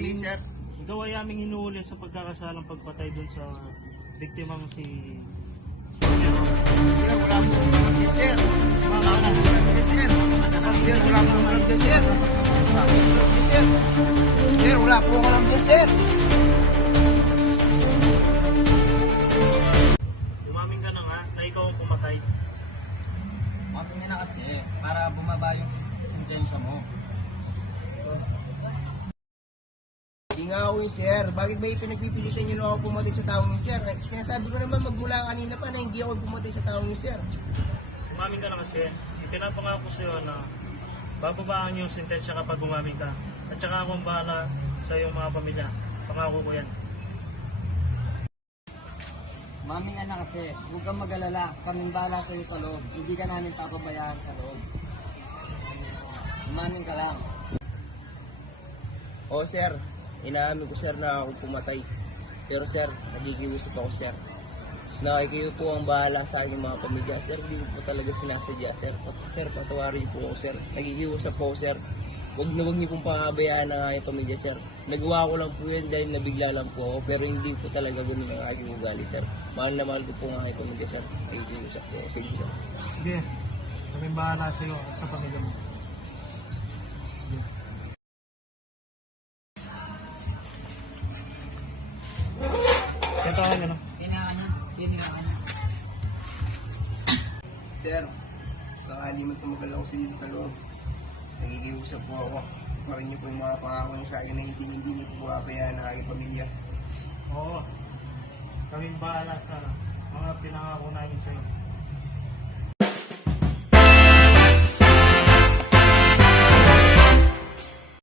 Sige, sir. ikaw ay aming hinuhuli sa pagkakasalang pagpatay dun sa biktimang si... Sir, wala po akong alam dyan, sir. Wala po akong alam dyan, sir. Sir, wala po akong alam dyan, sir. Sir, wala po akong alam dyan, sir. Umamin ka na nga na ikaw ang pumatay. Umamin na kasi para bumaba yung sentensya mo. Hindi nga ako yun, sir. Bakit ba pinagpipilitan nyo na ako pumatay sa taong yun, sir? Sinasabi ko naman magmula kanina pa na hindi ako pumatay sa taong yun, sir. Umamin ka na kasi. Ipinapangako sa iyo na bababaan yung sentensya kapag umamin ka. At saka akong bahala sa iyong mga pamilya. Pangako ko yan. Umamin ka na kasi. Huwag kang mag-alala. Kaming bahala sa'yo sa loob. Hindi ka namin papabayaan sa loob. Umamin ka lang. Oo, sir. Inaamin ko, sir, na ako pumatay. Pero, sir, nagigiusap ako, sir. Na kayo po ang bahala sa aking mga pamilya. Sir, hindi po talaga sinasadya, sir. Sir, patawarin po ako, sir. Nagigiusap po ako, sir. Huwag niyo pong pangabayaan ang aking pamilya, sir. Nagawa ko lang po yun dahil nabigla lang po ako. Pero hindi po talaga ganun ang aking ugali, sir. Mahal na mahal ko po ang aking pamilya, sir. Nagigiusap po ako. Sige, sir. Sige. Kaming bahala sa iyo at sa pamilya mo. Sige. Ito ako na. Hininga ka niya. Sir, sakali man tumagal ako sa loob, nagigiusap po ako. Parin niyo po yung mga pangako niyo sa akin na hindi niyo po pabayaan ang aking pamilya. Oo. Kaming bahala sa mga pinangako namin sa iyo.